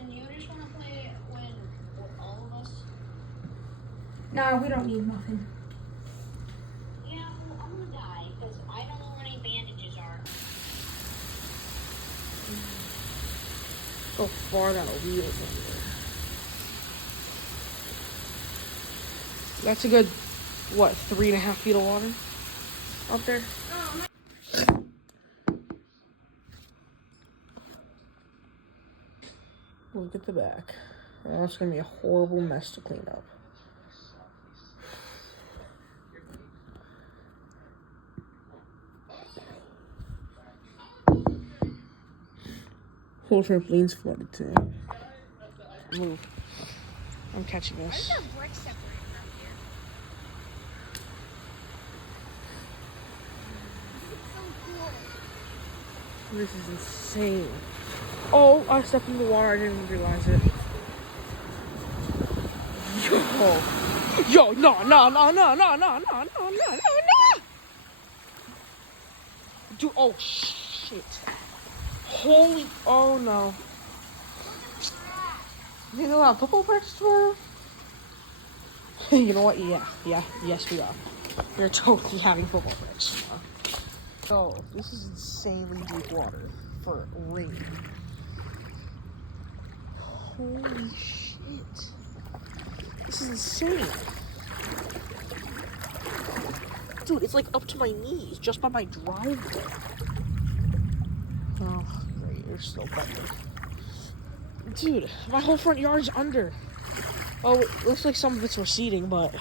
Justin, you just want to play when all of us? Nah, we don't need Muffin. Yeah, well, I'm gonna die because I don't know where any bandages are. How far that wheel is over there. That's a good, what, 3.5 feet of water out there? Look at the back. Oh, it's gonna be a horrible mess to clean up. Whole trampoline's flooded too. Move. I'm catching this. Why is there bricks separated around here? This is insane. Oh, I stepped in the water. I didn't even realize it. Yo, no. Dude, oh shit. Holy, oh no. You know how football practice tomorrow? You know what? Yes we are. We're totally having football practice tomorrow. So, this is insanely deep water for rain. Holy shit. This is insane. Dude, it's like up to my knees just by my driveway. Oh, great. You're still bumping. Dude, my whole front yard's under. Oh, it looks like some of it's receding, but...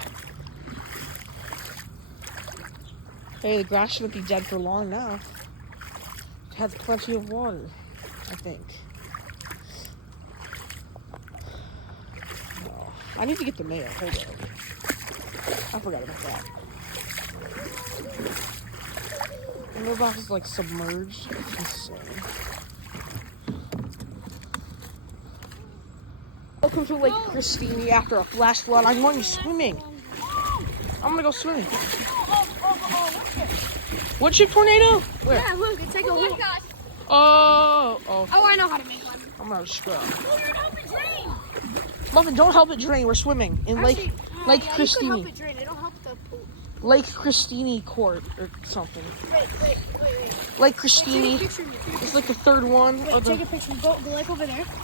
Hey, the grass shouldn't be dead for long now. It has plenty of water, I think. Oh, I need to get the mail. Hold on. I forgot about that. The mailbox is like submerged. It's insane. Welcome to Lake Christine after a flash flood. I'm going swimming. I'm gonna go swimming. What ship tornado? Where? Yeah, look, it's like a whole... Oh, Oh, I know how to make one. I'm gonna scrub. Oh, you're help it drain. Muffin, don't help it drain. We're swimming in Lake Yeah, Christine. you could help it drain. It'll help the pool. Lake Christine Court or something. Wait. Lake Christine. Take a picture of it. It's like the third one. Wait, take a picture. Go like over there.